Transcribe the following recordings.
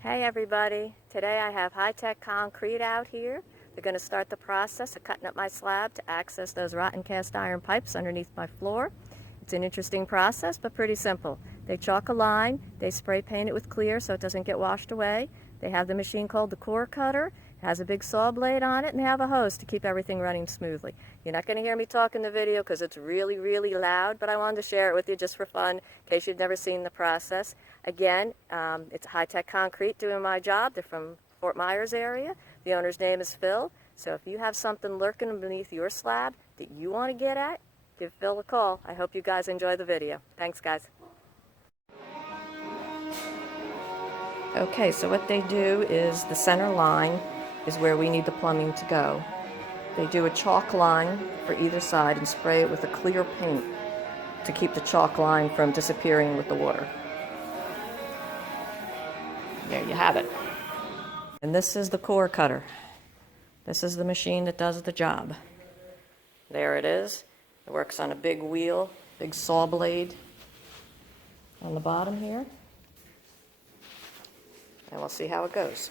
Hey everybody, today I have Hi-Tec Concrete out here. They're going to start the process of cutting up my slab to access those rotten cast iron pipes underneath my floor. It's an interesting process, but pretty simple. They chalk a line, they spray paint it with clear so it doesn't get washed away. They have the machine called the core cutter. It has a big saw blade on it, and they have a hose to keep everything running smoothly. You're not going to hear me talk in the video because it's really loud, but I wanted to share it with you just for fun in case you've never seen the process. Again, it's Hi-Tec Concrete doing my job. They're from Fort Myers area. The owner's name is Phil. So if you have something lurking beneath your slab that you want to get at, give Phil a call. I hope you guys enjoy the video. Thanks, guys. Okay, so what they do is the center line is where we need the plumbing to go. They do a chalk line for either side and spray it with a clear paint to keep the chalk line from disappearing with the water. There you have it. And this is the core cutter. This is the machine that does the job. There it is. It works on a big wheel, big saw blade on the bottom here. And we'll see how it goes.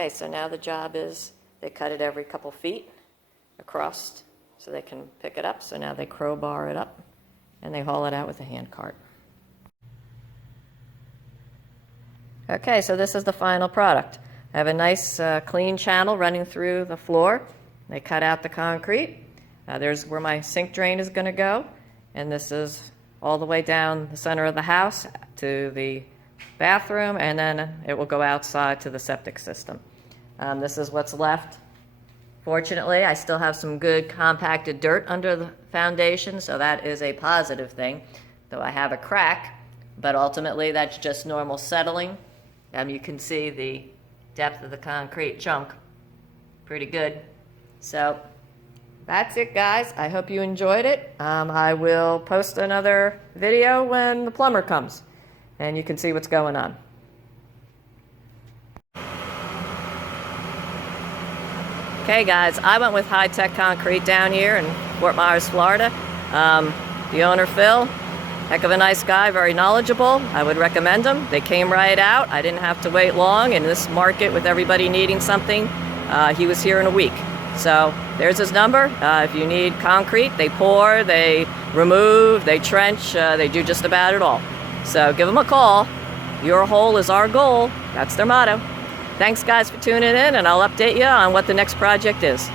Okay, so now the job is they cut it every couple feet across so they can pick it up. So now they crowbar it up and they haul it out with a hand cart. Okay, so this is the final product. I have a nice clean channel running through the floor. They cut out the concrete. There's where my sink drain is going to go, and this is all the way down the center of the house to the bathroom, and then it will go outside to the septic system. This is what's left. Fortunately, I still have some good compacted dirt under the foundation, so that is a positive thing, though I have a crack, but ultimately that's just normal settling. You can see the depth of the concrete chunk. Pretty good. So that's it, guys. I hope you enjoyed it. I will post another video when the plumber comes, and you can see what's going on. Okay, guys, I went with Hi-Tec Concrete down here in Fort Myers, Florida. The owner, Phil, heck of a nice guy, very knowledgeable. I would recommend him. They came right out. I didn't have to wait long. In this market with everybody needing something, he was here in a week. So there's his number. If you need concrete, they pour, they remove, they trench, they do just about it all. So give them a call. Your hole is our goal. That's their motto. Thanks, guys, for tuning in, and I'll update you on what the next project is.